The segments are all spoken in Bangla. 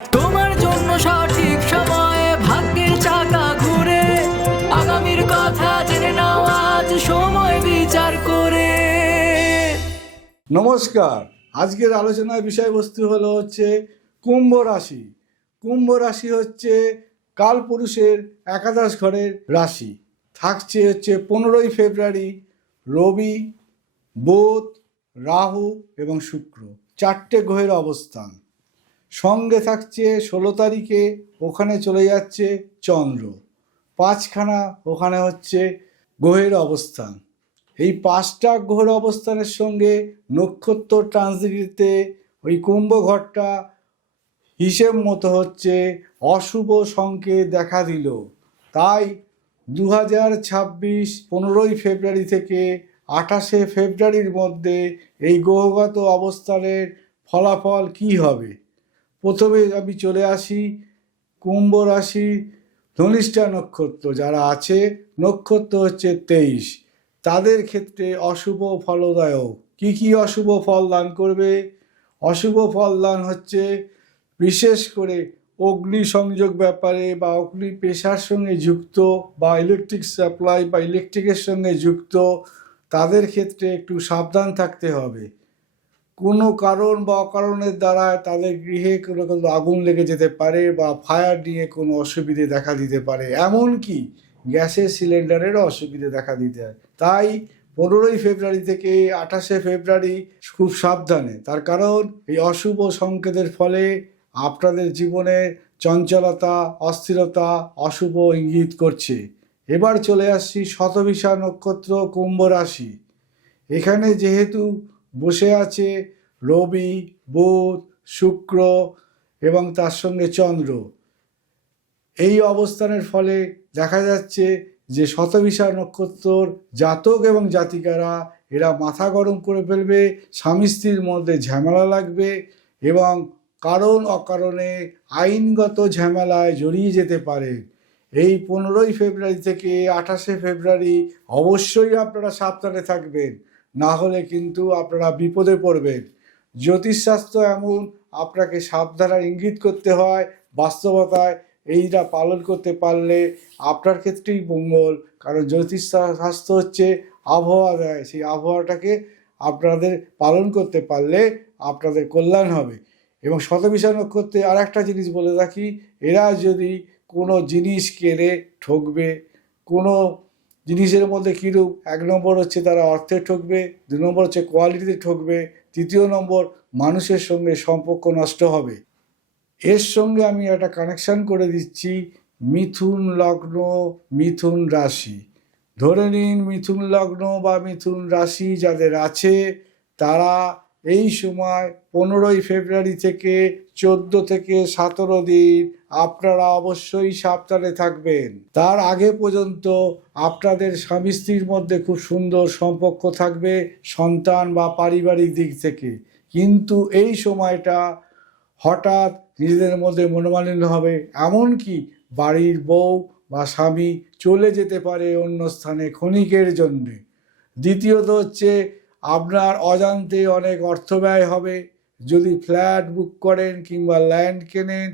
তোমার জন্য সঠিক সময়ে ভাগ্যের চাকা ঘুরে, আগামীর কথা জেনে নাও আজ সময় বিচার করে। নমস্কার। আজকের আলোচনার বিষয়বস্তু হচ্ছে কুম্ভ রাশি। কুম্ভ রাশি হচ্ছে কালপুরুষের একাদশ ঘরের রাশি। থাকছে 15ই ফেব্রুয়ারি রবি, বুধ, রাহু এবং শুক্র, 4টে গ্রহের অবস্থান। সঙ্গে থাকছে 16 তারিখে ওখানে চলে যাচ্ছে চন্দ্র। 5খানা ওখানে হচ্ছে গ্রহের অবস্থান। এই 5টা গ্রহের অবস্থানের সঙ্গে নক্ষত্র ট্রানজিটে ওই কুম্ভ ঘরটা হিসেব মতো হচ্ছে অশুভ সংকেত দেখা দিল। তাই 2026 15ই ফেব্রুয়ারি থেকে 28শে ফেব্রুয়ারির মধ্যে এই গ্রহগত অবস্থানের ফলাফল কি হবে। প্রথমে আমি চলে আসি কুম্ভ রাশি ধনিষ্ঠা নক্ষত্র যারা আছে, নক্ষত্র হচ্ছে 23। তাদের ক্ষেত্রে অশুভ ফলদায়ক। কি কি অশুভ ফল দান করবে? অশুভ ফল দান হচ্ছে বিশেষ করে অগ্নি সংযোগ ব্যাপারে বা অগ্নি পেশার সঙ্গে যুক্ত বা ইলেকট্রিক সাপ্লাই বা ইলেকট্রিকের সঙ্গে যুক্ত, তাদের ক্ষেত্রে একটু সাবধান থাকতে হবে। কোনো কারণ বা অকারণের দ্বারা তাদের গৃহে কোনো আগুন লেগে যেতে পারে বা ফায়ার নিয়ে কোনো অসুবিধে দেখা দিতে পারে, এমনকি গ্যাসের সিলিন্ডারেরও অসুবিধে দেখা দিতে হয়। তাই 15ই ফেব্রুয়ারি থেকে 28শে ফেব্রুয়ারি খুব সাবধানে। তার কারণ এই অশুভ সংকেতের ফলে আপনাদের জীবনে চঞ্চলতা, অস্থিরতা, অশুভ ইঙ্গিত করছে। এবার চলে আসছি শতভিষা নক্ষত্র কুম্ভ রাশি। এখানে যেহেতু বসে আছে রবি, বুধ, শুক্র এবং তার সঙ্গে চন্দ্র, এই অবস্থানের ফলে দেখা যাচ্ছে যে শতভিষা নক্ষত্রর জাতক এবং জাতিকারা এরা মাথা গরম করে ফেলবে, স্বামী স্ত্রীর মধ্যে ঝামেলা লাগবে এবং কারণ অকারণে আইনগত ঝামেলায় জড়িয়ে যেতে পারে। এই 15ই ফেব্রুয়ারি থেকে 28শে ফেব্রুয়ারি অবশ্যই আপনারা সাবধানে থাকবেন, না হলে কিন্তু আপনারা বিপদে পড়বেন। জ্যোতিষশাস্ত্র এমন আপনাকে সাবধানে ইঙ্গিত করতে হয়। বাস্তবতায় এইটা পালন করতে পারলে আপনার ক্ষেত্রেই মঙ্গল, কারণ জ্যোতিষশাস্ত্র হচ্ছে আবহাওয়া দেয়, সেই আবহাওয়াটাকে আপনাদের পালন করতে পারলে আপনাদের কল্যাণ হবে। এবং শতভিষা নক্ষত্রে আর একটা জিনিস বলে রাখি, এরা যদি কোনো জিনিস কেনে ঠকবে, কোনো জিনিসের মধ্যে কীরূপ, 1 নম্বর হচ্ছে তারা অর্থে ঠকবে, 2 নম্বর হচ্ছে কোয়ালিটিতে ঠকবে, 3য় নম্বর মানুষের সঙ্গে সম্পর্ক নষ্ট হবে। এর সঙ্গে আমি একটা কানেকশান করে দিচ্ছি মিথুন লগ্ন, মিথুন রাশি। ধরে নিন মিথুন লগ্ন বা মিথুন রাশি যাদের আছে তারা এই সময় 15ই ফেব্রুয়ারি থেকে 14 থেকে 17 দিন আপনারা অবশ্যই সাবধানে থাকবেন। তার আগে পর্যন্ত আপনাদের স্বামী স্ত্রীর মধ্যে খুব সুন্দর সম্পর্ক থাকবে সন্তান বা পারিবারিক দিক থেকে, কিন্তু এই সময়টা হঠাৎ নিজেদের মধ্যে মনোমালিন্য হবে, এমনকি বাড়ির বউ বা স্বামী চলে যেতে পারে অন্য স্থানে ক্ষণিকের জন্যে। দ্বিতীয়ত হচ্ছে আপনার অজান্তে অনেক অর্থ ব্যয় হবে। যদি ফ্ল্যাট বুক করেন কিংবা ল্যান্ড কেনেন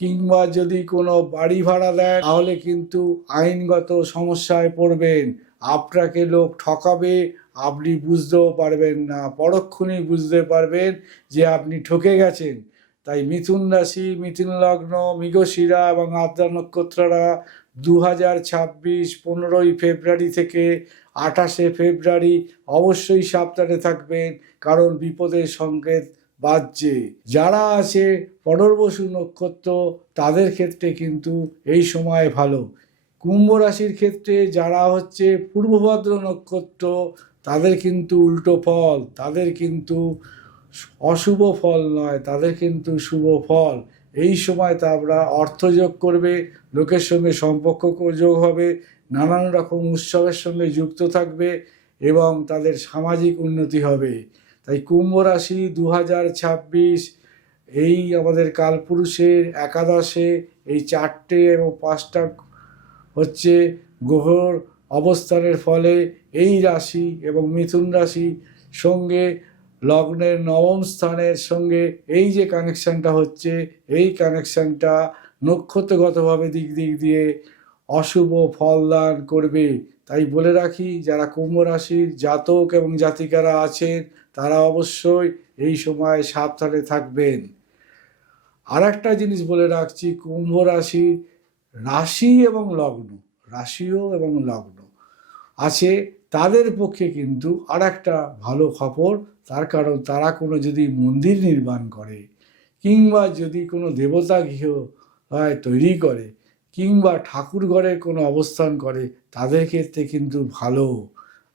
কিংবা যদি কোনো বাড়ি ভাড়া দেন, তাহলে কিন্তু আইনগত সমস্যায় পড়বেন। আপনাকে লোক ঠকাবে, আপনি বুঝতেও পারবেন না, পরক্ষণেই বুঝতে পারবেন যে আপনি ঠকে গেছেন। তাই মিথুন রাশি, মিথুন লগ্ন, মৃগশিরা এবং আদ্রা নক্ষত্ররা 2026 15ই ফেব্রুয়ারি থেকে 28শে ফেব্রুয়ারি অবশ্যই সাবধানে থাকবেন, কারণ বিপদের সংকেত বাজছে। যারা আছে পুনর্বসু নক্ষত্র তাদের ক্ষেত্রে কিন্তু এই সময় ভালো। কুম্ভ রাশির ক্ষেত্রে যারা হচ্ছে পূর্বভাদ্র নক্ষত্র তাদের কিন্তু উল্টো ফল, তাদের কিন্তু অশুভ ফল নয়, তাদের কিন্তু শুভ ফল। এই সময় তারা অর্থযোগ করবে, লোকের সঙ্গে সম্পর্ক যোগ হবে, নানান রকম উৎসবের সঙ্গে যুক্ত থাকবে এবং তাদের সামাজিক উন্নতি হবে। তাই কুম্ভ রাশি 2026 এই আমাদের কালপুরুষের একাদশে এই 4টে এবং 5টা হচ্ছে গ্রহর অবস্থানের ফলে এই রাশি এবং মিথুন রাশি সঙ্গে লগ্নের নবম স্থানের সঙ্গে এই যে কানেকশানটা হচ্ছে, এই কানেকশানটা নক্ষত্রগতভাবে দিক দিয়ে অশুভ ফলদান করবে। তাই বলে রাখি, যারা কুম্ভ রাশির জাতক এবং জাতিকারা আছেন তারা অবশ্যই এই সময় সাবধানে থাকবেন। আর একটা জিনিস বলে রাখছি, কুম্ভ রাশি এবং লগ্ন, রাশিও এবং লগ্ন আছে তাদের পক্ষে কিন্তু আর একটা ভালো খবর। তার কারণ তারা কোনো যদি মন্দির নির্মাণ করে, কিংবা যদি কোনো দেবতা গৃহ তৈরি করে, কিংবা ঠাকুর ঘরের কোনো অবস্থান করে, তাদের ক্ষেত্রে কিন্তু ভালো।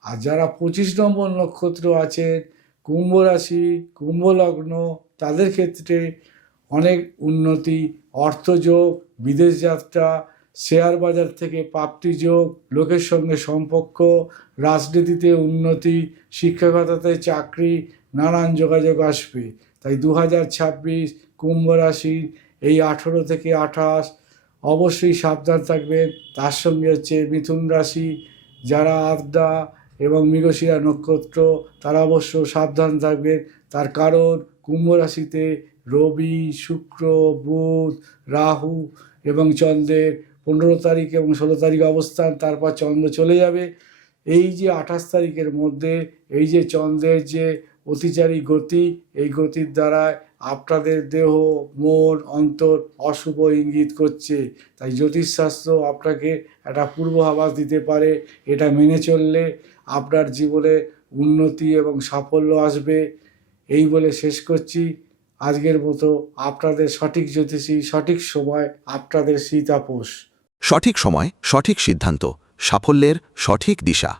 আর যারা 25 নম্বর নক্ষত্র আছেন, কুম্ভ রাশি, কুম্ভ লগ্ন, তাদের ক্ষেত্রে অনেক উন্নতি, অর্থযোগ, বিদেশ যাত্রা, শেয়ার বাজার থেকে প্রাপ্তিযোগ, লোকের সঙ্গে সম্পর্ক, রাজনীতিতে উন্নতি, শিক্ষকতাতে চাকরি, নানান যোগাযোগ আসবে। তাই 2026 কুম্ভ রাশি এই 18 থেকে 28 অবশ্যই সাবধান থাকবেন। তার সঙ্গে হচ্ছে মিথুন রাশি, যারা আদ্রা এবং মৃগশিরা নক্ষত্র, তারা অবশ্য সাবধান থাকবেন। তার কারণ কুম্ভ রাশিতে রবি, শুক্র, বুধ, রাহু এবং চন্দ্রের 15 তারিখ এবং 16 তারিখ অবস্থান, তারপর চন্দ্র চলে যাবে। এই যে 28 তারিখের মধ্যে এই যে চন্দ্রের যে অতিচারী গতি, এই গতির দ্বারা আপনাদের দেহ, মন, অন্তর অশুভ ইঙ্গিত করছে। তাই জ্যোতিষশাস্ত্র আপনাকে একটা পূর্বাভাস দিতে পারে। এটা মেনে চললে আপনার জীবনে উন্নতি এবং সাফল্য আসবে। এই বলে শেষ করছি আজকের মতো। আপনাদের সঠিক জ্যোতিষী, সঠিক সময়, আপনাদের শীতাপোষ। সঠিক সময়, সঠিক সিদ্ধান্ত, সাফল্যের সঠিক দিশা।